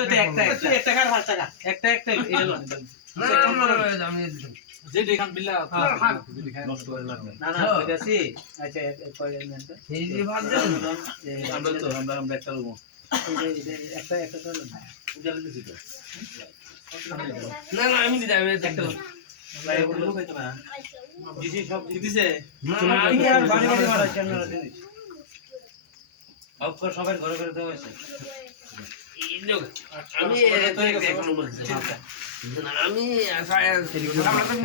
তো তো একটা একটা এক টাকার পাঁচ টাকা একটা একটা এটা লোন যে দেখান বিল্লা হ্যাঁ, নষ্ট করে লাগবে না না কইতাছি আচ্ছা এক এক নেন তো এই যে ভাত আমরা তো আমরা আমরা একটা লোক একটা একটা তো লোন উজালে দিছি তো। না না আমি একটা না। দিছি সব দিছে। আর বাড়ি বাড়ি সবার ঘরে ঘরে দেওয়া হয়েছে।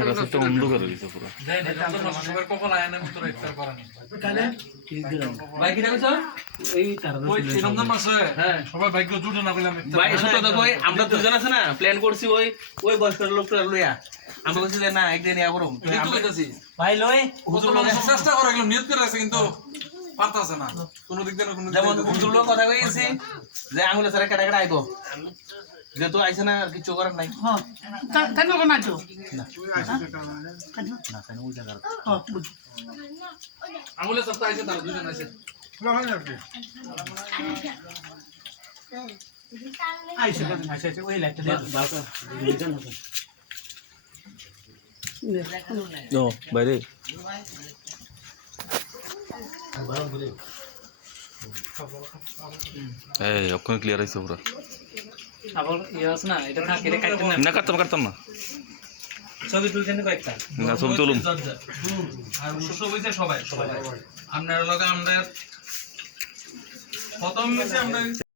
আমরা তো অন্ধকার হয়ে হ্যাঁ। সবাই ভাগ্য জুটে না বলে আমি ভাই সত্য তো কই আমরা দুজন আছে না? প্ল্যান করছি ওই ওই বয়স্ক লোকটা লইয়া। আমরা বলছি যে না একদিন ভাই লই। লোক চেষ্টা করে গেলাম নিয়ত করে আছে কিন্তু। পারতাছে না। কোনো দিক দিয়ে না কোনো যেমন লোক কথা কইছি যে আঙুলে সারা কাটা কাটা আইবো। যেহেতু আইছে না আর কিছু করার নাই। আঙুলে আছে তার দুজন আছে আইছে। আইছে আইছে ওই লাইটটা দে বাইরে। এই অক্ষণ ক্লিয়ার হয়েছে পুরো। আবার ইয়ে আছে না এটা থাক এটা কাটতে না। না কাটতাম কাটতাম না। ছবি তুলছেন কয়েকটা। না ছবি তুলুম আর উৎসব সবাই সবাই। আপনার লগে আমরা প্রথম আমরা